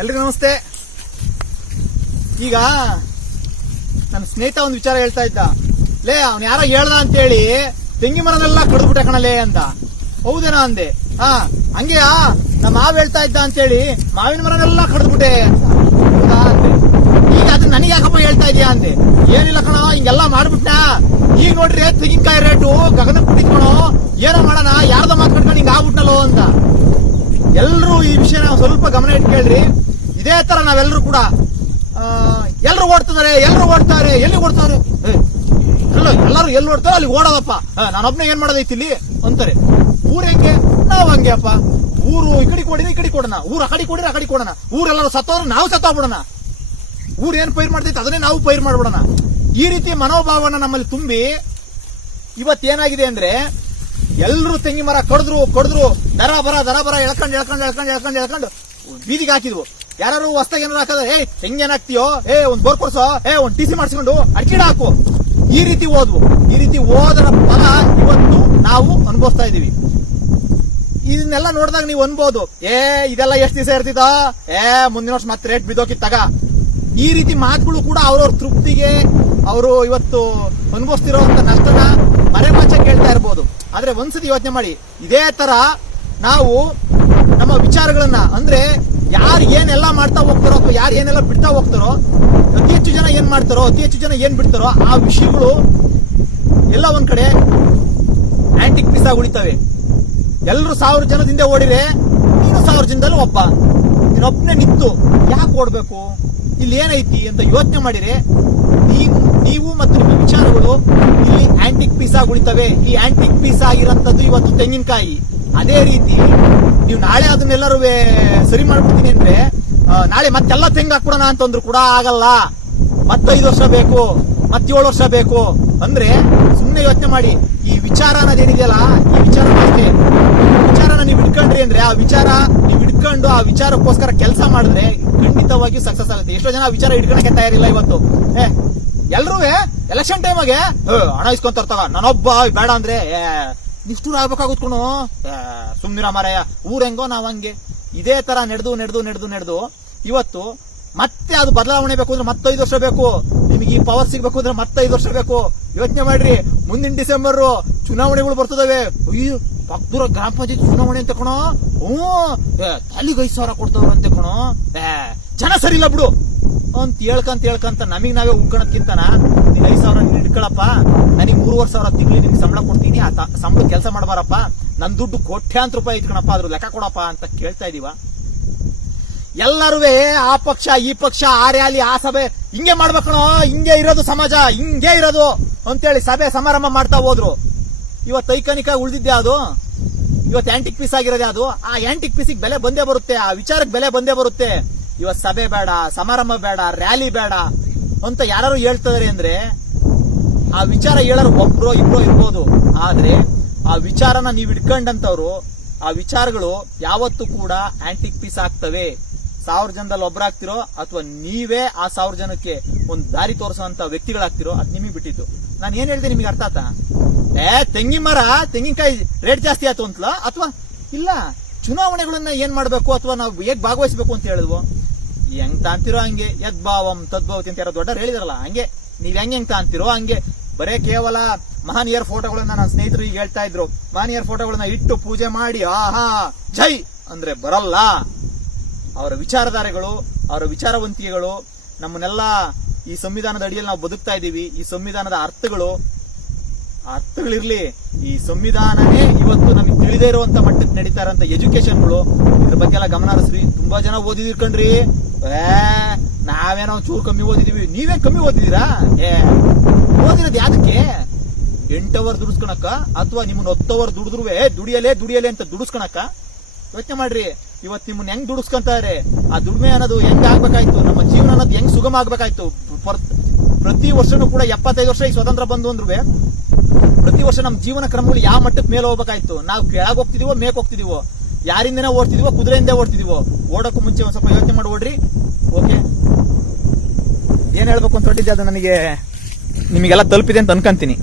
ಎಲ್ರಿಗೂ ನಮಸ್ತೆ. ಈಗ ನನ್ನ ಸ್ನೇಹಿತ ಒಂದು ವಿಚಾರ ಹೇಳ್ತಾ ಇದ್ದ. ಲೇ, ಅವ್ನು ಯಾರೋ ಹೇಳ್ದ ಅಂತೇಳಿ ತೆಂಗಿ ಮರನೆಲ್ಲ ಕಡ್ದ್ಬಿಟ್ಟೆ ಕಣಲೇ ಅಂತ. ಹೌದೇನಾ ಅಂದೆ. ಹಾ ಹಂಗೆಯಾ ನಮ್ಮ ಮಾವ್ ಹೇಳ್ತಾ ಇದ್ದ ಅಂತೇಳಿ ಮಾವಿನ ಮರನೆಲ್ಲ ಕಡ್ದ್ಬಿಟ್ಟೆ ಅಂತ. ಹೌದಾ ಅಂದೆ. ಈಗ ಅದು ನನಗೆ ಯಾಕಪ್ಪ ಹೇಳ್ತಾ ಇದೀಯಾ ಅಂದೆ. ಏನಿಲ್ಲ ಕಣ, ಹಿಂಗೆಲ್ಲ ಮಾಡ್ಬಿಟ್ಟ ಈಗ ನೋಡ್ರಿ, ತೆಂಗಿನಕಾಯಿ ರೇಟು ಗಗನ ಕಣೋ. ಏನೋ ಮಾಡೋಣ, ಯಾರ್ದ ಮಾತು ಕಟ್ಕೊಂಡು ಹಿಂಗೆ ಆಗ್ಬಿಟ್ನಲ್ಲೋ ಅಂತ. ಎಲ್ಲರೂ ಈ ವಿಷಯನ ಸ್ವಲ್ಪ ಗಮನ ಇಟ್ಕೇಳ್ರಿ ಇದೇ ತರ ನಾವೆಲ್ಲರೂ ಕೂಡ ಎಲ್ಲರೂ ಓಡ್ತಿದ್ದಾರೆ ಎಲ್ಲರೂ ಓಡ್ತಾರೆ, ಎಲ್ಲಿ ಓಡ್ತಾರೆ? ಎಲ್ಲರೂ ಎಲ್ಲಿ ಓಡ್ತಾರೆ ಅಲ್ಲಿ ಓಡೋದಪ್ಪ. ನಾನೊಬ್ನೇ ಏನ್ ಮಾಡೋದೈತಿ ಇಲ್ಲಿ? ಅಂತಾರೆ. ಊರ್ ಹೆಂಗೆ? ನಾವ್ ಹಂಗೆ ಅಪ್ಪ ಊರು ಈ ಕಡೆ ಕೊಡಿದ್ರೆ ಈ ಕಡೆ ಕೊಡೋಣ. ಊರು ಆ ಕಡೆ ಕೊಡಿದ್ರೆ ಆ ಕಡೆ ಕೊಡೋಣ. ಊರೆಲ್ಲರೂ ಸತ್ತೋದ್ರೆ ನಾವು ಸತ್ತೋಗ್ಬಿಡೋಣ. ಊರ್ ಏನ್ ಪೈರ್ ಮಾಡ್ತೈತೆ ಅದನ್ನೇ ನಾವು ಪೈರ್ ಮಾಡ್ಬಿಡೋಣ. ಈ ರೀತಿ ಮನೋಭಾವನ ನಮ್ಮಲ್ಲಿ ತುಂಬಿ ಇವತ್ತೇನಾಗಿದೆ ಅಂದ್ರೆ ಎಲ್ಲರೂ ತೆಂಗಿ ಮರ ಕಡಿದ್ರು ಕಡಿದ್ರು, ದರ ಬರ ದರ ಬರ ಎಳ್ಕೊಂಡು ಎಳ್ಕೊಂಡು ಎಳ್ಕೊಂಡು ಎಳ್ಕೊಂಡು ಎಳ್ಕೊಂಡು, ಬೀದಿಗೆ ಹಾಕಿದ್ವು. ಯಾರು ಹೊಸದಾಗ ಏನಾರು ಹಾಕಿದ್ರೆ ಏ ಹೆಂಗ್ ಏನ್ ಹಾಕ್ತಿಯೋ, ಏ, ಒಂದ್ ಬೋರ್ ಕೊಡ್ಸೋ, ಏ, ಒಂದ್ ಟಿ ಸಿ ಮಾಡಿಸ್ಕೊಂಡು ಅಡ್ಕಿಡ ಹಾಕು. ಈ ರೀತಿ ಓದ್ವು. ಈ ರೀತಿ ಓದರ ಫಲ ಇವತ್ತು ನಾವು ಅನುಭವಿಸ್ತಾ ಇದೀವಿ. ಇದನ್ನೆಲ್ಲ ನೋಡಿದಾಗ ನೀವು ಅನ್ಬೋದು, ಏ, ಇದೆಲ್ಲ ಎಷ್ಟು ದಿವಸ ಇರ್ತಿದ ಏ, ಮುಂದಿನ ವರ್ಷ ಮತ್ತೆ ರೇಟ್ ಬಿದ್ದೋಕಿತ್ತಾಗ. ಈ ರೀತಿ ಮಾತುಗಳು ಕೂಡ ಅವ್ರವ್ರ ತೃಪ್ತಿಗೆ ಅವರು ಇವತ್ತು ಅನುಭವಿಸ್ತಿರೋಂತ ನಷ್ಟನ ಮರೆಮಾಚ ಕೇಳ್ತಾ ಇರ್ಬೋದು. ಆದ್ರೆ ಒಂದ್ಸತಿ ಯೋಚನೆ ಮಾಡಿ, ಇದೇ ತರ ನಾವು ನಮ್ಮ ವಿಚಾರಗಳನ್ನ, ಅಂದ್ರೆ ಯಾರು ಏನೆಲ್ಲ ಮಾಡ್ತಾ ಹೋಗ್ತಾರೋ ಅಥವಾ ಯಾರು ಏನೆಲ್ಲ ಬಿಡ್ತಾ ಹೋಗ್ತಾರೋ, ಅತಿ ಹೆಚ್ಚು ಜನ ಏನು ಮಾಡ್ತಾರೋ, ಅತಿ ಹೆಚ್ಚು ಜನ ಏನು ಬಿಡ್ತಾರೋ, ಆ ವಿಷಯಗಳು ಎಲ್ಲ ಒಂದು ಕಡೆ ಆಂಟಿಕ್ ಪೀಸ್ ಆಗಿ ಉಳಿತವೆ. ಎಲ್ಲರೂ ಸಾವಿರ ಜನದಿಂದ ಓಡಿರೆ ನೀನು ಸಾವಿರ ಜನದಲ್ಲಿ ಒಬ್ಬ. ನೀನೊಬ್ಬನೇ ನಿಂತು, ಯಾಕೆ ಓಡ್ಬೇಕು? ಇಲ್ಲಿ ಏನೈತಿ ಅಂತ ಯೋಚನೆ ಮಾಡಿರೆ ನೀವು ನೀವು ಮತ್ತು ನಿಮ್ಮ ವಿಚಾರಗಳು ಇಲ್ಲಿ ಆಂಟಿಕ್ ಪೀಸ್ ಆಗಿ ಉಳಿತವೆ. ಈ ಆಂಟಿಕ್ ಪೀಸ್ ಆಗಿರೋಂಥದ್ದು ಇವತ್ತು ತೆಂಗಿನಕಾಯಿ. ಅದೇ ರೀತಿ ನೀವು ನಾಳೆ ಅದನ್ನೆಲ್ಲರೂ ಸರಿ ಮಾಡ್ಬಿಡ್ತೀನಿ ಅಂದ್ರೆ ನಾಳೆ ಮತ್ತೆಲ್ಲ ತೆಂಗು ಹಾಕ್ಬಿಡೋಣ ಅಂತಂದ್ರು ಕೂಡ ಆಗಲ್ಲ. ಮತ್ತೈದು ವರ್ಷ ಬೇಕು, ಮತ್ತೇಳು ವರ್ಷ ಬೇಕು ಅಂದ್ರೆ ಸುಮ್ಮನೆ ಯೋಚನೆ ಮಾಡಿ. ಈ ವಿಚಾರ ಅನ್ನೋದೇನಿದೆಯಲ್ಲ ಈ ವಿಚಾರ ಅಷ್ಟೇ. ವಿಚಾರನ ನೀವು ಹಿಡ್ಕೊಂಡ್ರಿ ಅಂದ್ರೆ, ಆ ವಿಚಾರ ನೀವು ಹಿಡ್ಕೊಂಡು ಆ ವಿಚಾರಕ್ಕೋಸ್ಕರ ಕೆಲಸ ಮಾಡಿದ್ರೆ ಖಂಡಿತವಾಗಿಯೂ ಸಕ್ಸಸ್ ಆಗುತ್ತೆ. ಎಷ್ಟೋ ಜನ ಆ ವಿಚಾರ ಹಿಡ್ಕೊಳಕ್ಕೆ ತಯಾರಿಲ್ಲ ಇವತ್ತು. ಏ ಎಲ್ರೂ ಎಲೆಕ್ಷನ್ ಟೈಮಾಗೆ ಹಣ ಇಸ್ಕೊಂತಾರ ತಗ ನಾನೊಬ್ಬ, ಬೇಡ ಅಂದ್ರೆ ನಿಷ್ಠೂರ ಆಗ್ಬೇಕಾಗುತ್ಕೊಂಡು ಸುಮ್ನಿರ ಮಾರಾಯ. ಊರ ಹೆಂಗೋ ನಾವ್ ಹಂಗೆ. ಇದೇ ತರ ನಡೆದು ನಡೆದು ನಡೆದು ನಡೆದು ಇವತ್ತು ಮತ್ತೆ ಅದು ಬದಲಾವಣೆ ಬೇಕು ಅಂದ್ರೆ ಮತ್ತೈದು ವರ್ಷ ಬೇಕು. ನಿಮಗೆ ಈ ಪವರ್ ಸಿಗ್ಬೇಕು ಅಂದ್ರೆ ಮತ್ತೈದು ವರ್ಷ ಬೇಕು. ಯೋಚನೆ ಮಾಡ್ರಿ. ಮುಂದಿನ ಡಿಸೆಂಬರ್ ಚುನಾವಣೆಗಳು ಬರ್ತದವೆ. ಅಯ್ಯೋ, ಪಕ್ಕದೂರ ಗ್ರಾಮ ಪಂಚಾಯತ್ ಚುನಾವಣೆ ಅಂತ ಕಣೋ. ಹ್ಞೂ. ತಲೆಗೆ ಐದು ಸಾವಿರ ಕೊಡ್ತವ್ರ ಅಂತ ಕಣೋ ಜನ ಸರಿ ಇಲ್ಲ ಬಿಡು. ಅಂತ ಹೇಳ್ಕಂತ ಹೇಳ್ಕಂತ ನಮಗ್ ನಾವೇ ಉಳ್ಕೊಳಕ್ಕಿಂತನ ನೀನ್ ಐದು ಸಾವಿರ ನೀನ್ ಮೂರುವರೆ ಸಾವಿರ ತಿಂಗಳು ನಿಮ್ಗೆ ಸಂಬಳ ಕೊಡ್ತೀನಿ, ಆ ಸಂಬಳ ಕೆಲಸ ಮಾಡಬಾರಪ್ಪ. ನನ್ನ ದುಡ್ಡು ಕೋಟ್ಯಾಂತರ ರೂಪಾಯಿ ಇಟ್ಕೊಳಪ್ಪ ಅದ್ರ ಲೆಕ್ಕ ಕೊಡಪ್ಪ ಅಂತ ಕೇಳ್ತಾ ಇದೀವ. ಎಲ್ಲರೂ ಆ ಪಕ್ಷ, ಈ ಪಕ್ಷ, ಆ ರ್ಯಾಲಿ, ಆ ಸಭೆ, ಹಿಂಗೆ ಮಾಡ್ಬೇಕಣೋ ಹಿಂಗೆ ಇರೋದು ಸಮಾಜ, ಹಿಂಗೆ ಇರೋದು ಅಂತೇಳಿ ಸಭೆ ಸಮಾರಂಭ ಮಾಡ್ತಾ ಹೋದ್ರು. ಇವತ್ ಐಕಾನಿಕ ಉಳಿದಿದ್ದೆ ಅದು? ಇವತ್ ಆಂಟಿಕ್ ಪೀಸ್ ಆಗಿರೋದೇ ಅದು? ಆ ಆಂಟಿಕ್ ಪೀಸಿಗೆ ಬೆಲೆ ಬಂದೇ ಬರುತ್ತೆ, ಆ ವಿಚಾರಕ್ಕೆ ಬೆಲೆ ಬಂದೇ ಬರುತ್ತೆ. ಇವತ್ ಸಭೆ ಬೇಡ, ಸಮಾರಂಭ ಬೇಡ, ರ್ಯಾಲಿ ಬೇಡ ಅಂತ ಯಾರು ಹೇಳ್ತಿದಾರೆ ಅಂದ್ರೆ ಆ ವಿಚಾರ ಹೇಳೋರು ಒಬ್ರೋ ಇಬ್ರೋ ಇರ್ಬೋದು. ಆದ್ರೆ ಆ ವಿಚಾರನ ನೀವು ಇಟ್ಕೊಂಡಂತವ್ರು, ಆ ವಿಚಾರಗಳು ಯಾವತ್ತೂ ಕೂಡ ಆಂಟಿಕ್ ಪೀಸ್ ಆಗ್ತವೆ. ಸಾವಿರ ಜನದಲ್ಲಿ ಒಬ್ಬರಾಗ್ತಿರೋ ಅಥವಾ ನೀವೇ ಆ ಸಾವಿರ ಜನಕ್ಕೆ ಒಂದು ದಾರಿ ತೋರಿಸುವಂತ ವ್ಯಕ್ತಿಗಳಾಗ್ತಿರೋ ಅದು ನಿಮಗೆ ಬಿಟ್ಟಿದ್ದು. ನಾನು ಏನ್ ಹೇಳಿದೆ ನಿಮಗೆ ಅರ್ಥ ಆತಾ? ಏ ತೆಂಗಿನ ಮರ, ತೆಂಗಿನಕಾಯಿ ರೇಟ್ ಜಾಸ್ತಿ ಆಯ್ತು ಅಂತಲ ಅಥವಾ ಇಲ್ಲ, ಚುನಾವಣೆಗಳನ್ನ ಏನ್ ಮಾಡ್ಬೇಕು ಅಥವಾ ನಾವು ಹೇಗೆ ಭಾಗವಹಿಸಬೇಕು ಅಂತ ಹೇಳಿದ್ವು? ಹೆಂಗ್ ತಾಂತಿರೋ ಹಂಗೆ? ಯದ್ಭಾವಂ ತದ್ಭಾವತಿ ಅಂತ ಯಾರೋ ದೊಡ್ಡ ಹೇಳಿದಾರಲ್ಲ, ಹಂಗೆ. ನೀವ್ ಹೆಂಗ್ ಹೆಂಗ್ ತಾಂತಿರೋ ಹಂಗೆ. ಬರೇ ಕೇವಲ ಮಹನೀಯರ ಫೋಟೋಗಳನ್ನ ನನ್ನ ಸ್ನೇಹಿತರು ಈಗ ಹೇಳ್ತಾ ಇದ್ರು. ಮಹನೀಯರ ಫೋಟೋಗಳನ್ನ ಇಟ್ಟು ಪೂಜೆ ಮಾಡಿ, ಆಹಾ, ಜೈ ಅಂದ್ರೆ ಬರಲ್ಲ. ಅವರ ವಿಚಾರಧಾರೆಗಳು, ಅವರ ವಿಚಾರವಂತಿಕೆಗಳು, ನಮ್ಮನ್ನೆಲ್ಲ ಈ ಸಂವಿಧಾನದ ಅಡಿಯಲ್ಲಿ ನಾವು ಬದುಕ್ತಾ ಇದ್ದೀವಿ. ಈ ಸಂವಿಧಾನದ ಅರ್ಥಗಳು ಆ ಅರ್ಥಗಳಿರ್ಲಿ, ಈ ಸಂವಿಧಾನನೇ ಇವತ್ತು ನಮಗೆ ತಿಳಿದೇ ಇರುವಂತ ಮಟ್ಟಕ್ಕೆ ನಡೀತಾ ಇರೋಂತ ಎಜುಕೇಶನ್ಗಳು ಇದ್ರ ಬಗ್ಗೆ ಎಲ್ಲ ಗಮನ ಹರಿಸ್ರಿ. ತುಂಬಾ ಜನ ಓದಿದಿರ್ಕಂಡ್ರಿ ನಾವೇನೋ ಚೂರು ಕಮ್ಮಿ ಓದಿದೀವಿ. ನೀವೇ ಕಮ್ಮಿ ಓದಿದೀರಾ? ಏ, ಓದಿರೋದು ಯಾದಕ್ಕೆ ಅವರ್ ದುಡಿಸ್ಕೊಳಕ ಅಥವಾ ನಿಮ್ಮನ್ನ ಹತ್ತವರ್ ದುಡಿದ್ರು ದುಡಿಯಲೇ ದುಡಿಯಲೇ ಅಂತ ದುಡಿಸ್ಕೊಳಕ ಯೋಚನೆ ಮಾಡ್ರಿ. ಇವತ್ತು ನಿಮ್ಮನ್ನ ಹೆಂಗ್ ದುಡಿಸ್ಕೊಂತಾರೆ? ಆ ದುಡಿಮೆ ಅನ್ನೋದು ಹೆಂಗ್ ಆಗ್ಬೇಕಾಯ್ತು? ನಮ್ಮ ಜೀವನ ಅನ್ನೋದು ಹೆಂಗ್ ಸುಗಮ ಆಗ್ಬೇಕಾಯ್ತು? ಪ್ರತಿ ವರ್ಷನೂ ಕೂಡ ಎಪ್ಪತ್ತೈದು ವರ್ಷ ಈ ಸ್ವತಂತ್ರ ಬಂದು ಅಂದ್ರು ಪ್ರತಿ ವರ್ಷ ನಮ್ಮ ಜೀವನ ಕ್ರಮಗಳು ಯಾವ ಮಟ್ಟಕ್ಕೆ ಮೇಲೆ ಹೋಗ್ಬೇಕಾಯ್ತು? ನಾವು ಕೆಳಗೆ ಹೋಗ್ತಿದೀವೋ, ಮೇಕ್ ಹೋಗ್ತಿದೀವೋ? ಯಾರಿಂದನೇ ಓಡ್ತಿದೀವೋ, ಕುದುರೆಯಿಂದ ಓಡ್ತಿದೀವೋ? ಓಡಕ್ಕೂ ಮುಂಚೆ ಒಂದ್ ಸ್ವಲ್ಪ ಯೋಚನೆ ಮಾಡಿ ಓಡ್ರಿ. ಓಕೆ ಏನ್ ಹೇಳ್ಬೇಕು ಅಂತ ಹೊಟ್ಟಿದ್ದೆ ಅದು ನನಗೆ ನಿಮಗೆಲ್ಲ ತಲುಪಿದೆ ಅಂತ ಅನ್ಕೊಂತೀನಿ.